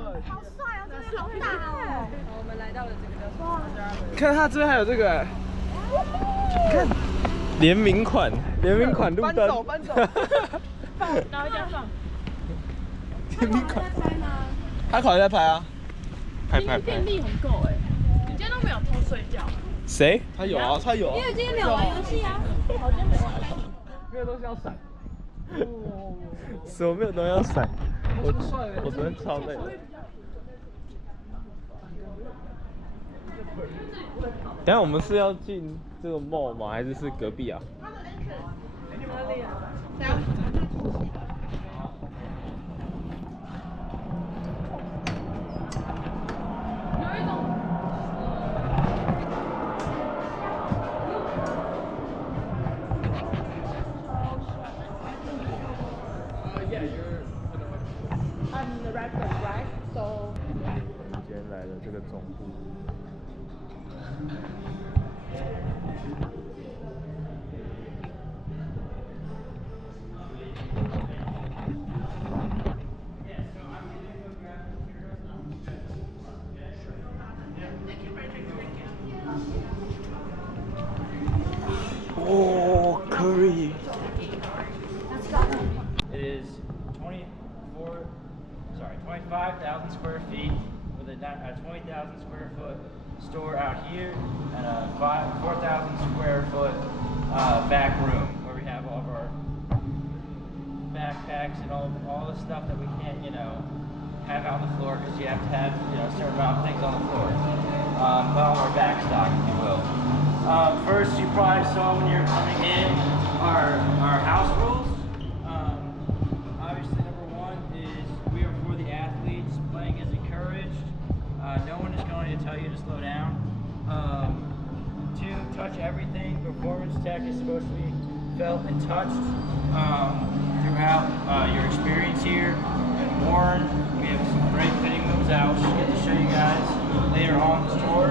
好帅哦，这边好大哦。我们来到了这个叫做 Under Armour。看它这边还有这个，看联名款路灯。搬走。放，然后这样放。联名款。他考虑在拍啊。拍。电力很够哎。你今天都没有偷睡觉？谁？他有啊，他有啊。因为今天没有玩游戏啊。好像没玩。没有东西要闪。什么没有东西要闪？我昨天超累的。等下我们是要进这个 mall 吗？还是隔壁啊？哪里啊？有一种。I'm the rapper, right? So. 我们今天来了这个总部。哦，可以。It is 25,000 square feet with a 20,000 square foot store out here and a 4,000 square foot back room where we have all of our backpacks and all the stuff that we can't, have out on the floor because you have to have, a certain amount of things on the floor. All our back stock, if you will. First, you probably saw when you're coming in our house rules. Obviously, number one is we are for the athletes. Playing is encouraged. No one is going to tell you to slow down. Two, touch everything. Performance tech is supposed to be felt and touched throughout your experience here. And worn. We have some great fitting moves out. We'll get to show you guys later on the tour.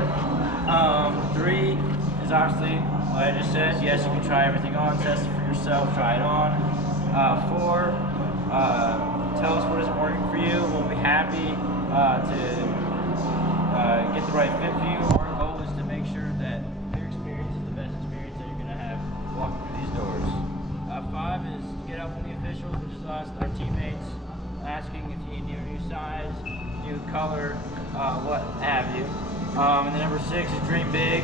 Three is obviously, like I just said, yes, you can try everything on, test it for yourself, try it on. Four, tell us what isn't working for you. We'll be happy to get the right fit for you. Our goal is to make sure that your experience is the best experience that you're going to have walking through these doors. Five is to get help from the officials, which is us, our teammates, asking if you need a new size, new color, what have you. And then number six is dream big.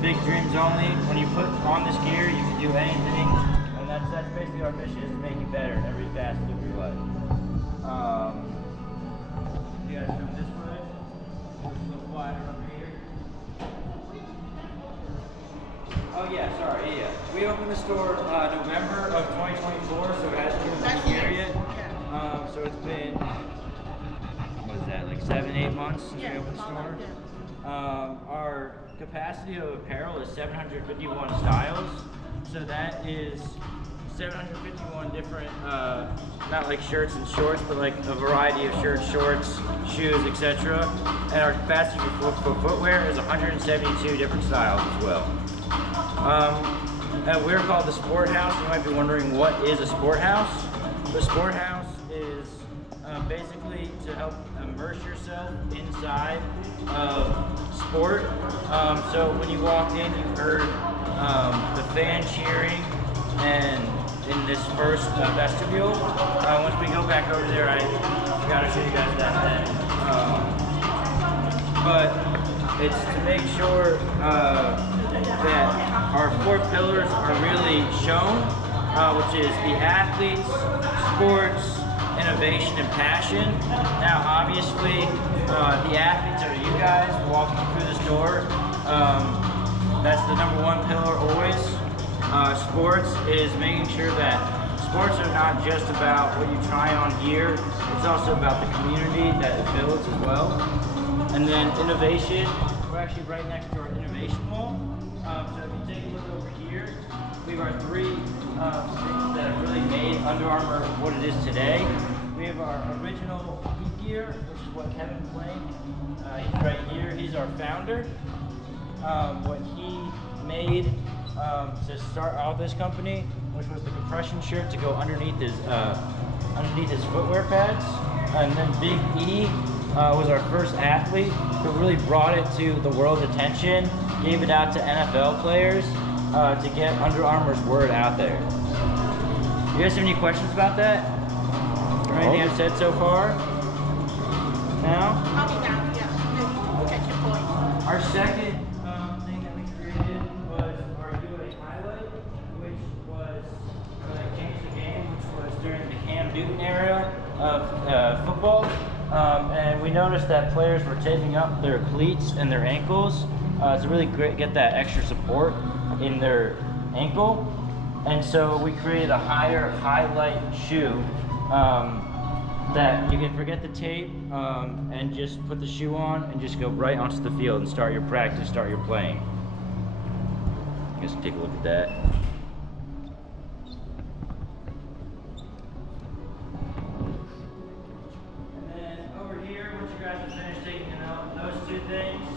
Big dreams only. When you put on this gear, you can do anything. And that's basically our mission, is to make you better in every facet of your life. You guys come this way. A little wider up here. Oh yeah, sorry, yeah. We opened the store November of 2024, so it hasn't been a year yet. So it's been, what is that, like 7-8 months since we opened the store. Our capacity of apparel is 751 styles, so that is 751 different, not like shirts and shorts, but like a variety of shirts, shorts, shoes, etc. And our capacity for footwear is 172 different styles as well. And we're called the Sport House. You might be wondering, what is a Sport House? The Sport House is basically to help immerse yourself inside of sport. So when you walked in, you heard the fan cheering, and in this first vestibule. Once we go back over there, I forgot to show you guys that then. But it's to make sure that our 4 pillars are really shown, which is the athletes, sports, innovation, and passion. Now, obviously, the athletes are you guys walking through this door. That's the number 1 pillar always. Sports is making sure that sports are not just about what you try on here, it's also about the community that it builds as well. And then innovation, we're actually right next to our innovation wall. So if you take a look over here, we have our 3 things that have really made Under Armour what it is today. We have our original heat gear, which is what Kevin's playing. He's right here, he's our founder. What he made to start out this company, which was the compression shirt to go underneath his underneath his footwear pads. And then Big E was our first athlete who really brought it to the world's attention, gave it out to NFL players to get Under Armour's word out there. You guys have any questions about that? Or anything I've said so far? No? Our second thing that we created was our UA highlight, which was changed the game, which was during the Cam Newton era of football. And we noticed that players were taping up their cleats and their ankles to really get that extra support in their ankle. And so we created a higher highlight shoe that you can forget the tape and just put the shoe on and just go right onto the field and start your practice, start your playing. You guys can take a look at that. And then over here, once you guys have finished taking those two things,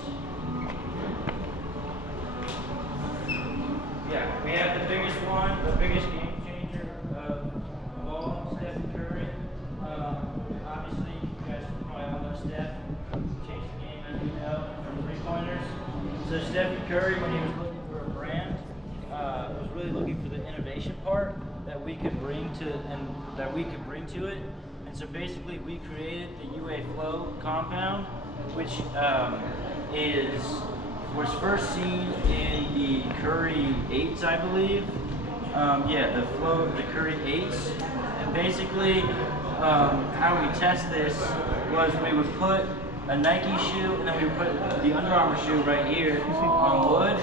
yeah, we have the biggest one, the biggest game changer of all, Stephen Curry. Obviously, you guys probably all know Steph changed the game, as we know, from three-pointers. So Stephen Curry, when he was looking for a brand, was really looking for the innovation part that we could bring to it. And so basically, we created the UA Flow compound, which was first seen in the Curry 8s, I believe. Yeah, the Curry 8s. And basically, how we test this was we would put a Nike shoe and then we would put the Under Armour shoe right here on wood.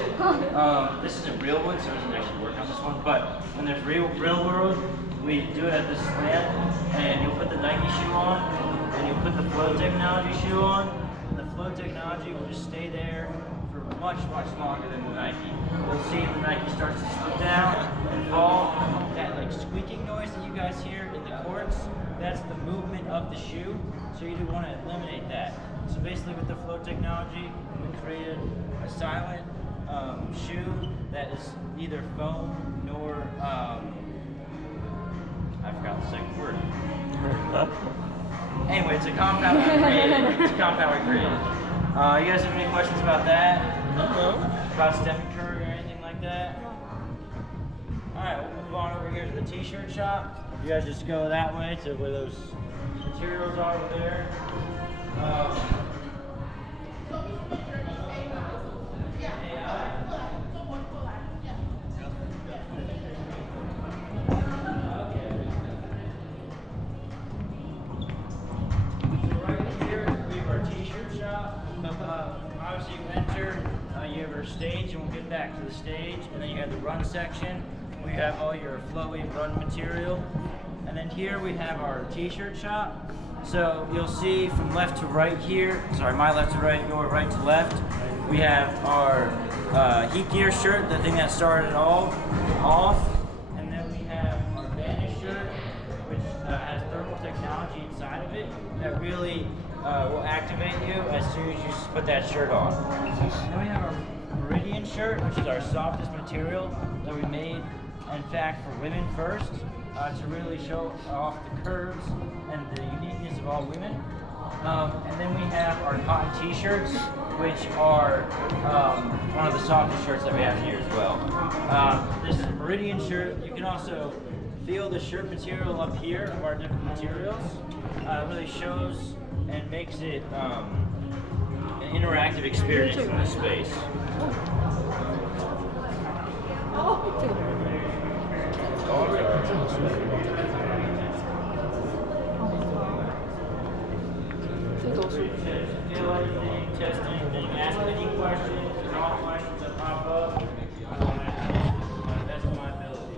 This isn't real wood, so it doesn't actually work on this one. But when there's real world, we do it at this slant, and you'll put the Nike shoe on, and you'll put the Flow Technology shoe on, and the Flow Technology will just stay there for much longer than the Nike. You'll see the Nike starts to slip down and fall. That like squeaking noise that you guys hear in the courts, that's the movement of the shoe. So you do want to eliminate that. So basically with the Flow Technology, we created a silent shoe that is neither foam nor, I forgot the second word. Anyway, it's a compound we created. You guys have any questions about that? About Stephen Curry or anything like that? Alright, we'll move on over here to the t-shirt shop. You guys just go that way to where those materials are over there. Obviously you enter, you have your stage, and we'll get back to the stage, and then you have the run section. We have all your flowy run material. And then here we have our t-shirt shop. So you'll see from left to right here, sorry, my left to right, your right to left, we have our Heat Gear shirt, the thing that started it all off. And then we have our Vanish shirt, which has thermal technology inside of it that really will activate you as soon as you put that shirt on. Then we have our Meridian shirt, which is our softest material that we made, in fact, for women first, to really show off the curves and the uniqueness of all women. And then we have our cotton t-shirts, which are one of the softest shirts that we have here as well. This is a Meridian shirt. You can also feel the shirt material up here of our different materials. It really shows and makes it an interactive experience in this space. Feel anything, test anything, ask any questions, and all questions that pop up, I will answer to the best of my ability.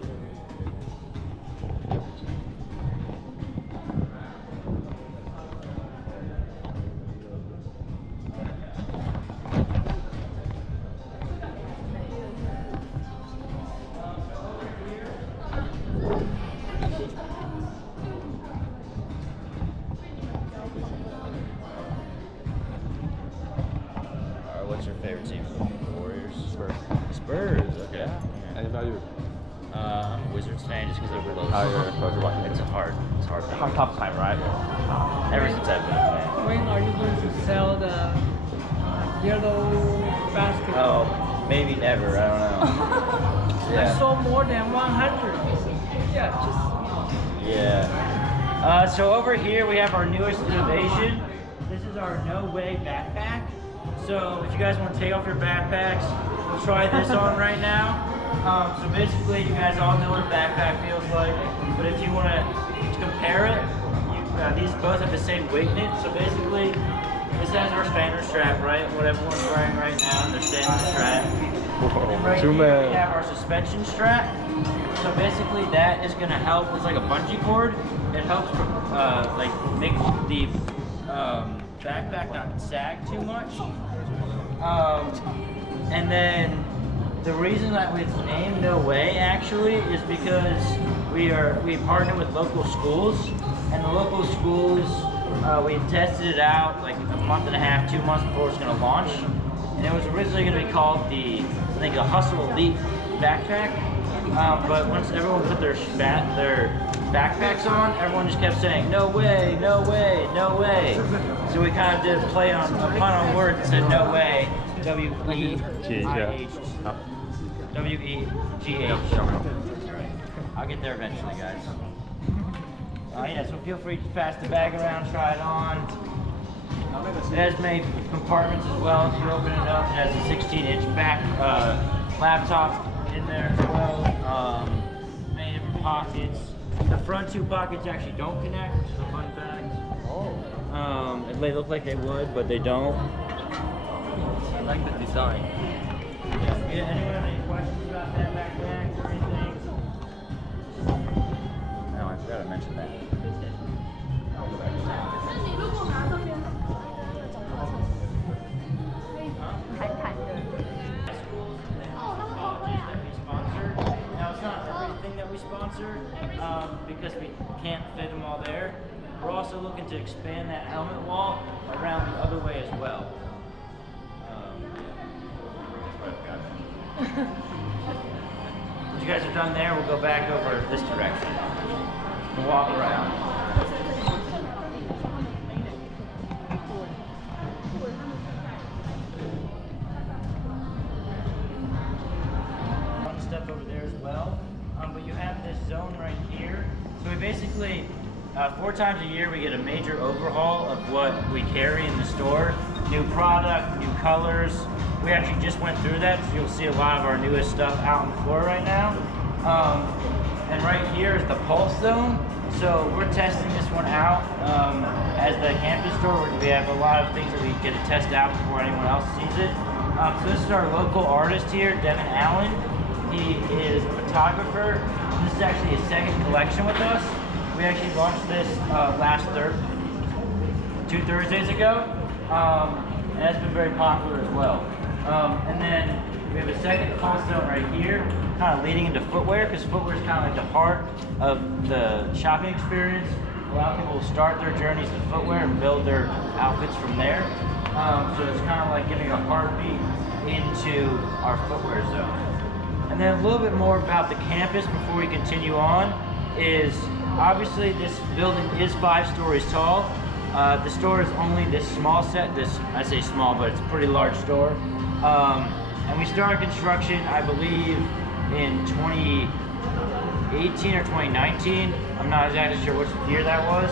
What's your favorite team? how you're supposed to watch it. It's hard. Tough time, right? Ever since I've been a fan. When are you going to sell the yellow basket? Oh, maybe never. I don't know. I saw more than 100. Yeah, Yeah. So over here we have our newest innovation. This is our No Way backpack. So if you guys want to take off your backpacks, we'll try this on right now. So basically, you guys all know what a backpack feels like. But if you want to compare it, these both have the same weight in it. So basically, this has our standard strap, right? What everyone's wearing right now, their standard strap. And right here we have our suspension strap. So basically that is going to help, it's like a bungee cord. It helps like make the backpack not sag too much. And then the reason that it's named No Way actually is because we partner with local schools, and the local schools, we tested it out like a month and a half, 2 months before it was going to launch. And it was originally going to be called the Hustle Elite backpack. But once everyone put their backpacks on, everyone just kept saying, no way, no way, no way. So we kind of did a play on a pun on words and said no way, W-E-I-H. W-E-G-H. I'll get there eventually, guys. Yeah, so feel free to pass the bag around, try it on. It has many compartments as well. If you open it up, it has a 16-inch back laptop in there as well. Many different pockets. The front two pockets actually don't connect, which is a fun fact. Oh. They look like they would, but they don't. I like the design. Yeah, anyone have any questions about that backpack or anything? No, I forgot to mention that. 那你如果拿这边的脚踏车，可以弹弹的。哦，那么好贵啊！ Now it's not everything that we sponsor because we can't fit them all there. We're also looking to expand that helmet wall around the other way as well. Once you guys are done there, we'll go back over this direction. We'll walk around. Stuff over there as well. But you have this zone right here. So we basically, 4 times a year, we get a major overhaul of what we carry in the store. New product, new colors. We actually just went through that, so you'll see a lot of our newest stuff out on the floor right now. And right here is the Pulse Zone. So we're testing this one out as the campus store. We have a lot of things that we get to test out before anyone else sees it. So this is our local artist here, Devin Allen. He is a photographer. This is actually his second collection with us. We actually launched this last 2 Thursdays ago. And that's been very popular as well. And then we have a second pulse zone right here, kind of leading into footwear, because footwear is kind of like the heart of the shopping experience. A lot of people will start their journeys in footwear and build their outfits from there. So it's kind of like giving a heartbeat into our footwear zone. And then a little bit more about the campus before we continue on is obviously this building is 5 stories tall. The store is only this small set. I say small, but it's a pretty large store. And we started construction, I believe, in 2018 or 2019. I'm not exactly sure which year that was.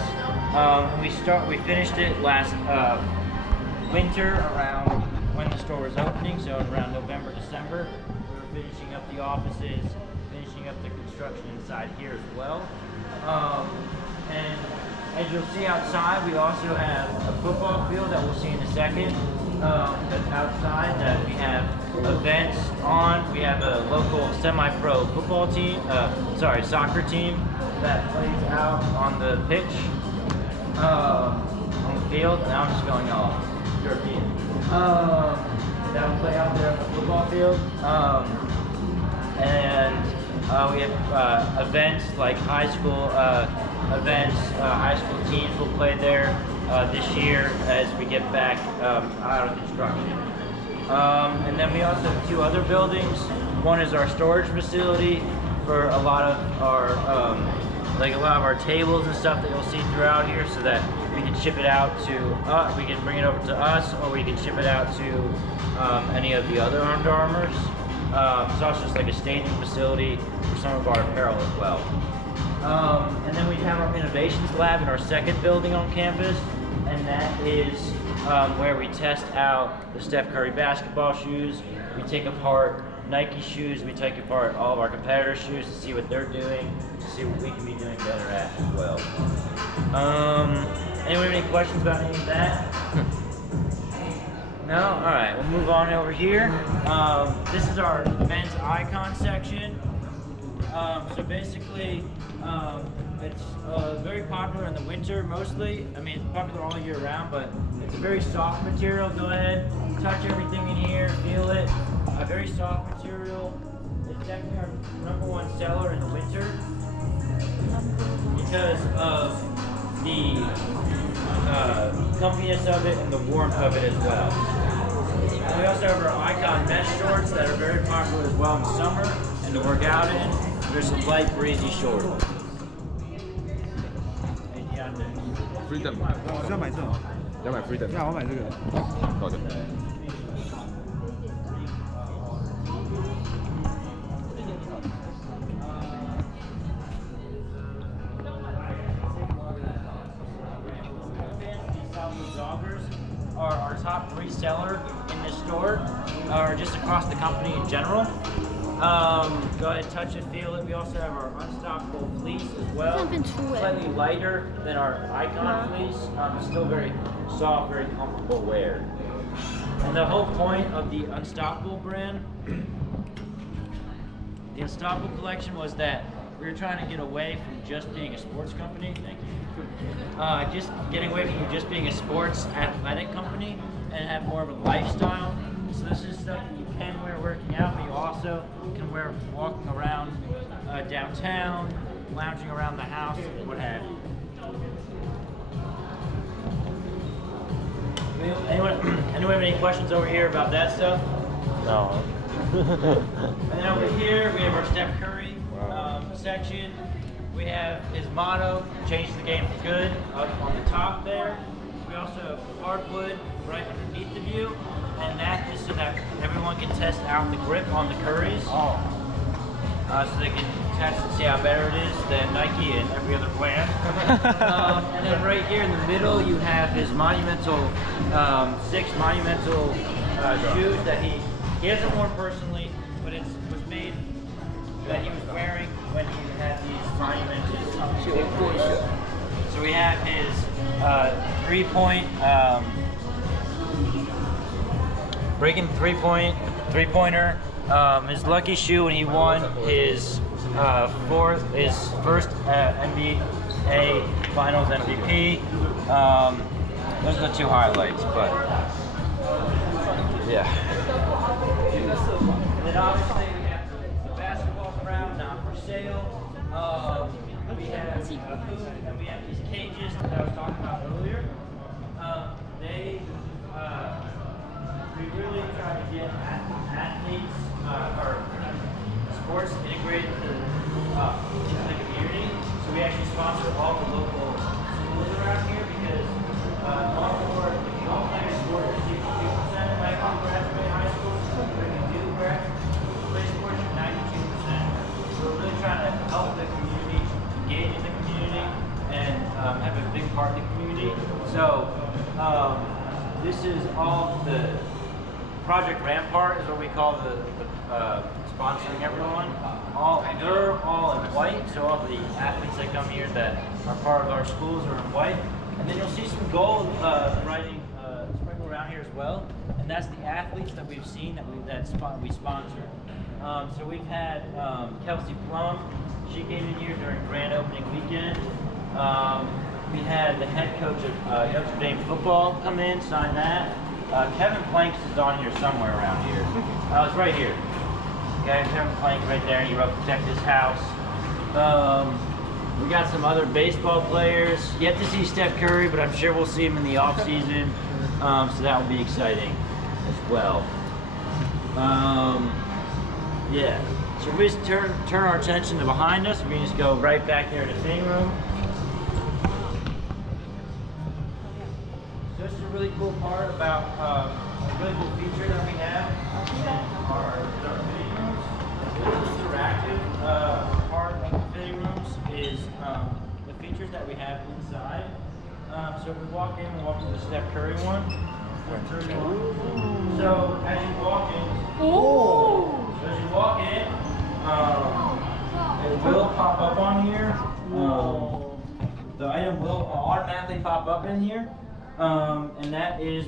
We finished it last winter around when the store was opening, so around November, December. We were finishing up the offices, finishing up the construction inside here as well. And as you'll see outside, we also have a football field that we'll see in a second. That's outside that we have events on. We have a local semi-pro football team, soccer team that plays out on the pitch, on the field. Now I'm just going all European. That will play out there on the football field. And we have events like high school events. High school teams will play there this year as we get back out of construction. And then we also have 2 other buildings. One is our storage facility for a lot of our like a lot of our tables and stuff that you'll see throughout here, so that we can ship it out to we can bring it over to us, or we can ship it out to any of the other Under Armours. It's also just like a staging facility for some of our apparel as well. And then we have our innovations lab in our second building on campus, and that is where we test out the Steph Curry basketball shoes. We take apart Nike shoes, we take apart all of our competitors' shoes to see what they're doing, to see what we can be doing better at as well. Anyone have any questions about any of that? No? Alright, we'll move on over here. This is our men's icon section. So basically, it's very popular in the winter mostly. I mean, it's popular all year round, but it's a very soft material. Go ahead, touch everything in here, feel it. A very soft material. It's definitely our #1 seller in the winter because of the comfiness of it and the warmth of it as well. And we also have our Icon mesh shorts that are very popular as well in the summer and to work out in. There's some light breezy shorts. Freedom， 是要买这种？要买 Freedom， 那我买这个。好的。Are our top 3 seller in this store, or just across the company in general. Go ahead, touch it, feel it. We also have our Unstoppable fleece as well. Slightly lighter than our Icon fleece. It's still very soft, very comfortable wear. And the whole point of the Unstoppable brand, the Unstoppable collection, was that we were trying to get away from just being a sports company. Thank you. Just getting away from just being a sports athletic company and have more of a lifestyle. So this is stuff that you can wear working out, but you also can wear walking around downtown, lounging around the house, what have you. Anyone have any questions over here about that stuff? No. And then over here we have our Steph Curry section. We have his motto, change the game for good, up on the top there. We also have hardwood right underneath the view, and that is so that everyone can test out the grip on the Currys. So they can test and see how better it is than Nike and every other brand. And then right here in the middle, you have his monumental, 6 monumental shoes that he hasn't worn personally, but it was made that he was wearing when he had these monumental shoes. So we have his 3-point, breaking three-pointer, his lucky shoe when he won his first NBA Finals MVP. Those are the 2 highlights, but yeah. And then obviously we have the basketball crowd, not for sale. We have these cages that I was talking about earlier. We really try to get athletes or sports integrated into the community. So we actually sponsor all the local schools around here because all sport, if you don't play a sport, you're 62% back when you graduate high school. If you do play sports, you're 92%. So we're really trying to help the community, engage in the community, and have a big part in the community. So this is all the Project Rampart is what we call the sponsoring everyone. They're all in white, so all the athletes that come here that are part of our schools are in white. And then you'll see some gold writing sprinkled around here as well. And that's the athletes that we've seen that we sponsor. So we've had Kelsey Plum. She came in here during grand opening weekend. We had the head coach of Notre Dame football come in, sign that. Kevin Planks is on here somewhere around here. It's right here. Okay, Kevin Planks right there. He wrote "Protect This House." We got some other baseball players. Yet to see Steph Curry, but I'm sure we'll see him in the off season. So that will be exciting as well. Yeah. So if we just turn our attention to behind us, we can just go right back there to the fitting room. So this is a really cool part about a really cool feature that we have in our fitting rooms. This interactive part of the fitting rooms is the features that we have inside. So if we walk in, we'll walk into the Steph Curry one. So as you walk in, it will pop up on here. The item will automatically pop up in here, and that is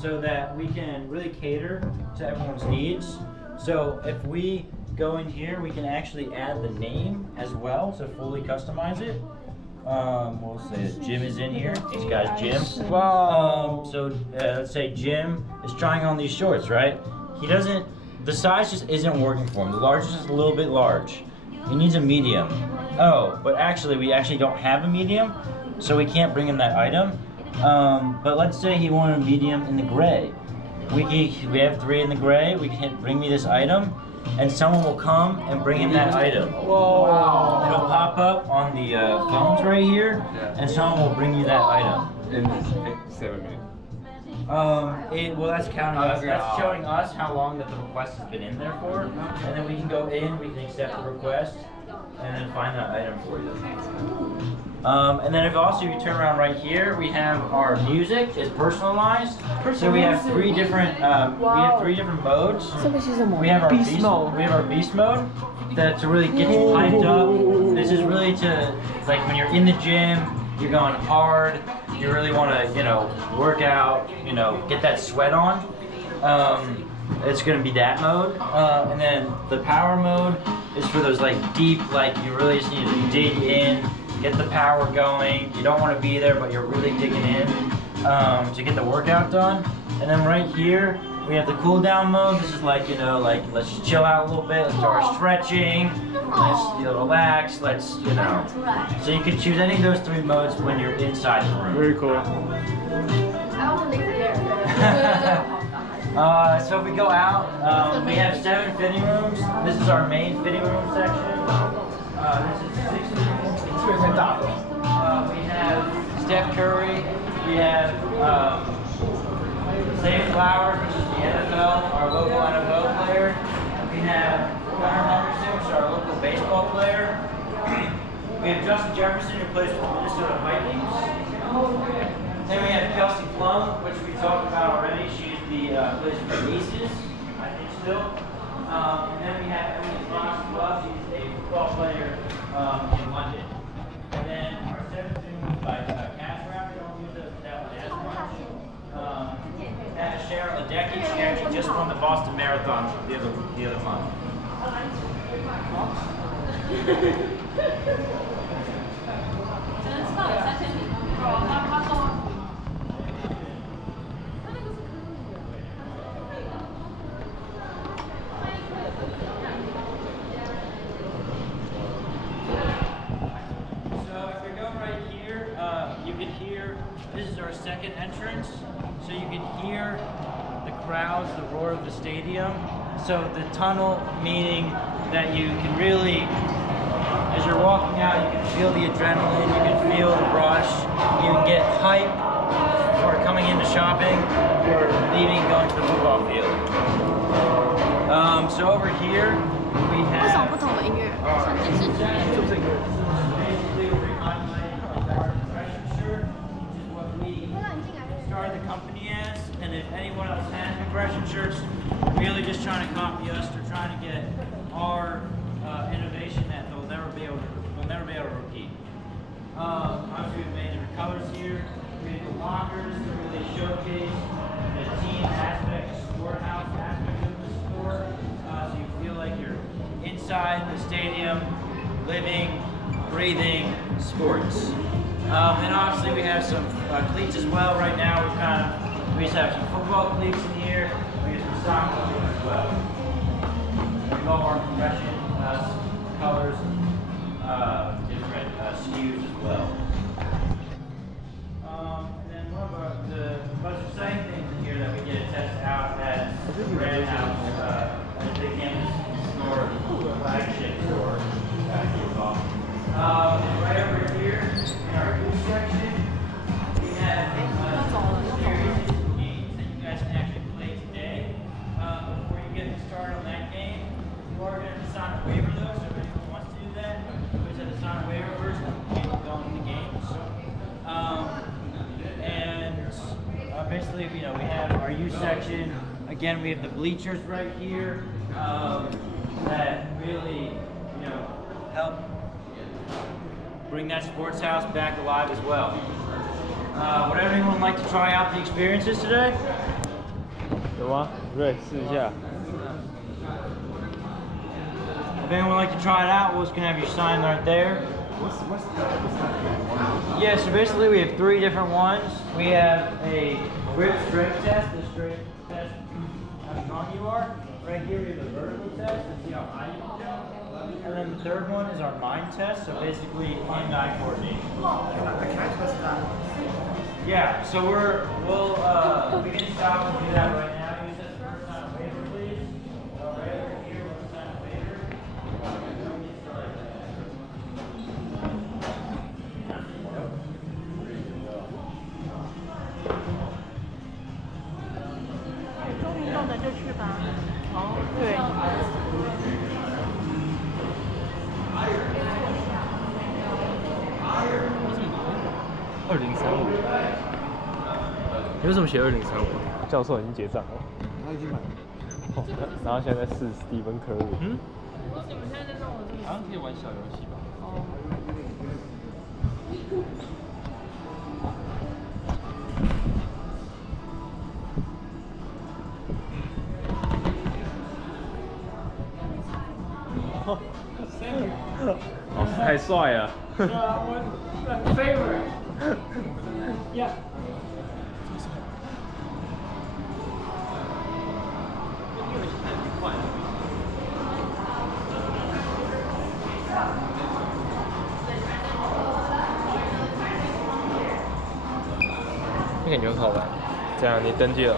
so that we can really cater to everyone's needs. So if we go in here, we can actually add the name as well to fully customize it. We'll say that Jim is in here. This guy's Jim. Wow. Let's say Jim is trying on these shorts, right? He doesn't, the size just isn't working for him. The large is just a little bit large. He needs a medium. Oh, but actually, we actually don't have a medium, so we can't bring him that item. But let's say he wanted a medium in the gray. We have 3 in the gray. We can bring me this item, and someone will come and bring him that item. Whoa. It'll pop up on the phones right here, and someone will bring you that item. In 7 minutes. Well, that's counting us. That's showing us how long that the request has been in there for, and then we can go in, we can accept the request, and then find that item for you. And then if also you turn around right here, we have our music is personalized. So we have 3 different modes. We have our beast mode. We have our beast mode that to really get you hyped up. This is really to like when you're in the gym, you're going hard. You really want to, work out, get that sweat on. It's going to be that mode. And then the power mode is for those like deep, like you really just need to dig in, get the power going. You don't want to be there, but you're really digging in to get the workout done. And then right here, we have the cool down mode. This is like, let's just chill out a little bit. Let's start stretching. Let's relax. So you can choose any of those 3 modes when you're inside the room. Very cool. So if we go out, we have 7 fitting rooms. This is our main fitting room section. This is 6 rooms. We have Steph Curry. We have Zay Flowers, which is the NFL, our local NFL player. We have Gunnar Henderson, which is our local baseball player. We have Justin Jefferson, who plays for the Minnesota Vikings. Then we have Kelsey Plum, which we talked about already. She's the plays for the Aces, I think still. And then we have Emily Fox as well. She's a football player in London. And then our 7th room is by Cash Wrap. We don't use that one as much. Cheryl Ledecky, she actually just won the Boston Marathon the other month. So if you're going right here, you can hear, this is our 2nd entrance, so you can hear the crowds, the roar of the stadium. So the tunnel, meaning that you can really, as you're walking out, you can feel the adrenaline, you can feel the rush, you can get hype for coming into shopping or leaving, going to the football field. So over here, we have... 为什么不同的音乐？ Basically, we're highlighting our compression shirt, which is what we started the company as, and if anyone else has compression shirts, really just trying to copy us, they're trying to get our innovation that they'll never be able to repeat. Obviously, we've made different colors here. We have the lockers to really showcase the team aspect, sport house aspect of the sport, so you feel like you're inside the stadium, living, breathing sports. And obviously we have some cleats as well. Right now we just have some football cleats in here. We have some soccer cleats as well. We have all our compression colors, different SKUs as well. And then one of the most exciting things in here that we get to test out at the Brand House, at the campus store, basically, we have our youth section. Again, we have the bleachers right here that really, help bring that sports house back alive as well. Would anyone like to try out the experiences today? 有吗？对，试一下。 If anyone would like to try it out, we're just gonna have your sign right there. Yeah, so basically we have 3 different ones. We have a grip strength test, the strength test, how strong you are. Right here we have the vertical test to see how high you can jump. And then the third one is our mind test, so basically hand-eye coordination. Yeah, so we can stop and do that right now. Use this first sign of waiver, please. Right over here, first sign of waiver. $2035，你为什么写2035？教授已经结账了。他已经买了。然后现在在试史蒂芬科瑞。嗯？你们现在在弄我这个？好像可以玩小游戏吧？哦。哦，太帅了。Favorite. Yeah. 那感觉很好玩。这样，你登记了。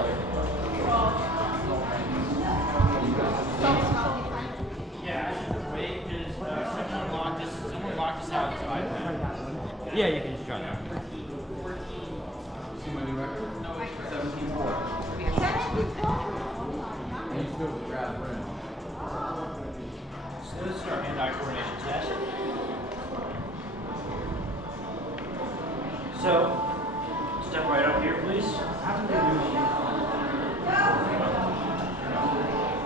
Yeah, you can just try that. See my new record? 17.4. So this is our hand-eye coordination test. So, step right up here, please.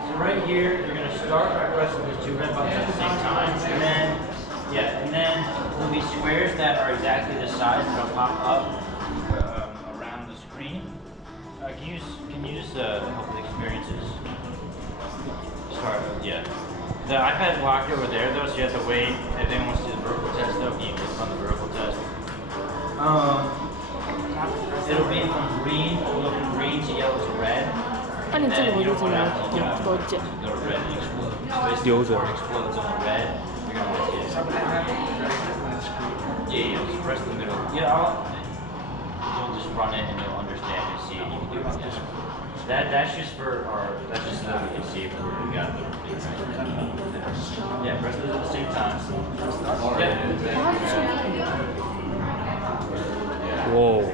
So right here, you're going to start by pressing those 2 red buttons at the same time, and then there'll be squares that are exactly the size that'll pop up around the screen. Can you just help with experiences? Start, yeah. The iPad's locked over there though, so you have to wait. If anyone wants to do the vertical test though, you can run the vertical test. It'll be from green, it'll go from green to yellow to red. 那你这个我就怎么多剪？ Go to red and explode. Basically, 留着。 before it explodes on the red, you're gonna want to get it. Yeah, just press the middle. Yeah, you'll just run it and you'll understand and see it. You can do it. That's just for that's just so that we can see if we got the. Yeah, press those at the same time. Yeah. Whoa.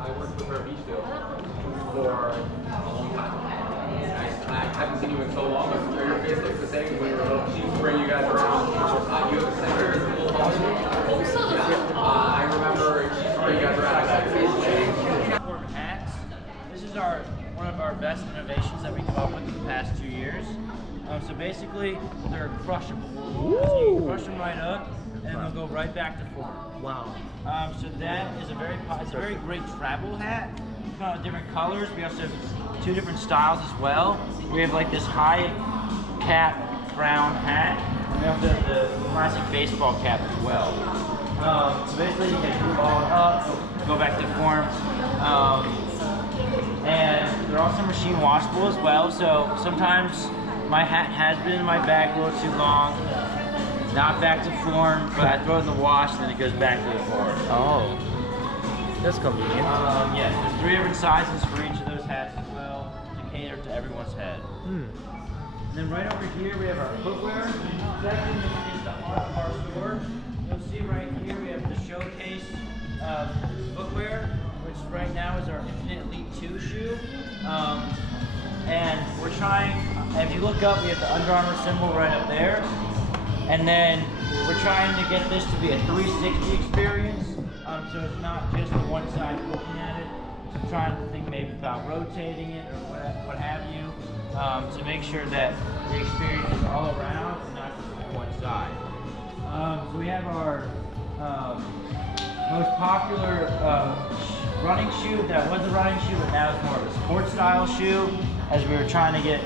I worked with her at Beachville for a long time. I haven't seen you in so long, but your face looks the same when you were little. She used to bring you guys around. You have the same hair as a little house. I remember she used to bring you guys around. Hats. This is one of our best innovations that we come up with in the past 2 years. So basically, they're crushable. So you can crush them right up, and they'll go right back to form. Wow. So that is a very great travel hat. We come out with different colors. We also have 2 different styles as well. We have like this high cap brown hat. And we have the classic baseball cap as well. So basically, you can move all up, go back to form. And they're also machine washable as well. So sometimes my hat has been in my bag a little too long. Not back to form, but I throw it in the wash and then it goes back to the form. Oh, that's convenient. Yes, there's 3 different sizes for each of those hats as well to cater to everyone's head. And then right over here we have our footwear section, which is the heart of our store. You'll see right here we have the showcase footwear, which right now is our Infinite Elite 2 shoe. And we're trying, if you look up, we have the Under Armour symbol right up there. And then we're trying to get this to be a 360 experience. So it's not just one side looking at it. So trying to think maybe about rotating it or what have you, to make sure that the experience is all around and not just one side. So we have our most popular running shoe that was a running shoe, but now it's more of a sports style shoe, as we were trying to get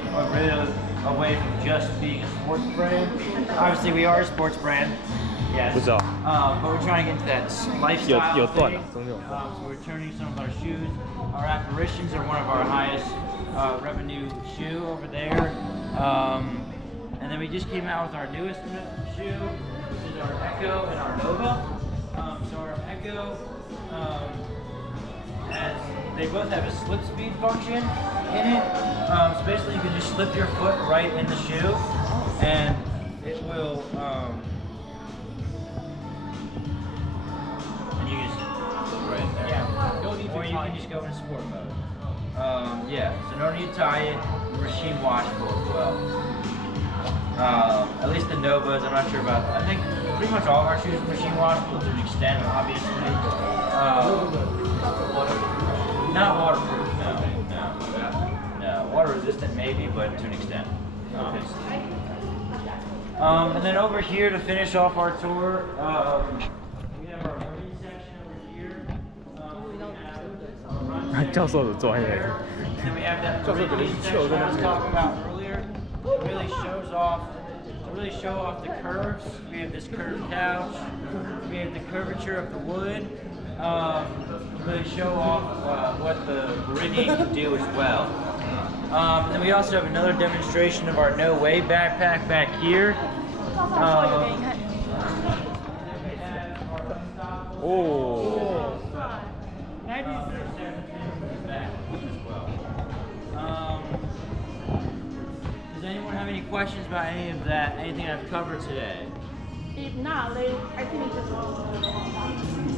away from just being a sports brand. Obviously, we are a sports brand. Yes. 不知道。 But we're trying to get into that lifestyle 有断 thing. 了，中间有断。 So we're turning some of our shoes. Our apparitions are one of our highest revenue shoe over there. And then we just came out with our newest shoe, which is our Echo and our Nova. So our Echo, they both have a slip speed function in it. So basically you can just slip your foot right in the shoe and it will, and you just right there. Yeah. Or you can just go in sport mode. Yeah, so no need to tie it. Machine washable as well. At least the Novas, I'm not sure about. I think pretty much all of our shoes are machine washable to an extent, obviously. Not waterproof, no. Water resistant maybe, but to an extent. And then over here to finish off our tour, we have our marine section over here. 教授的专业。 And we have that marine section I was talking about earlier. It really shows off. To really show off the curves, we have this curved couch. We have the curvature of the wood. Really show off what the rigging can do as well. Then we also have another demonstration of our No Way backpack back here. Oh. Does anyone have any questions about any of that? Anything I've covered today? If not, I think it's just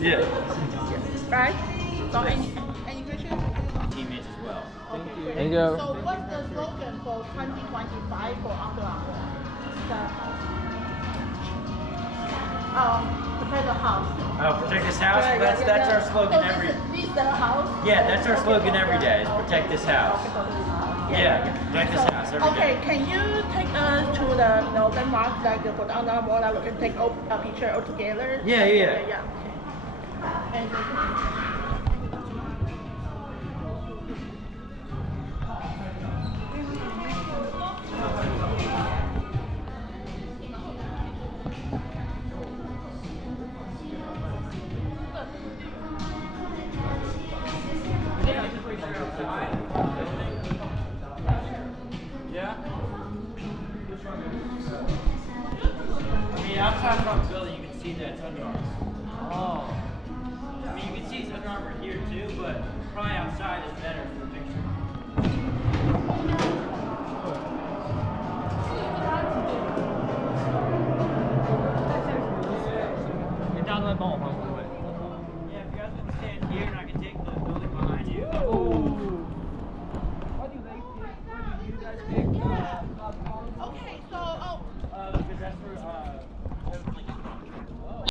Yeah. right. So any questions? Teammates as well. Thank you. So what's the slogan for 2025 for Under Armour? Protect the house. Oh, protect this house. That's our slogan every. This is the house. Yeah, that's our slogan every day. Is protect this house. Yeah, protect this house every Okay, day. can you take us to the landmark like for the Under Armour, like we can take a picture all together? Yeah. Okay. And outside from the building, you can see that it's Under Armour. Oh. I mean, you can see it's Under Armour here too, but probably outside is better for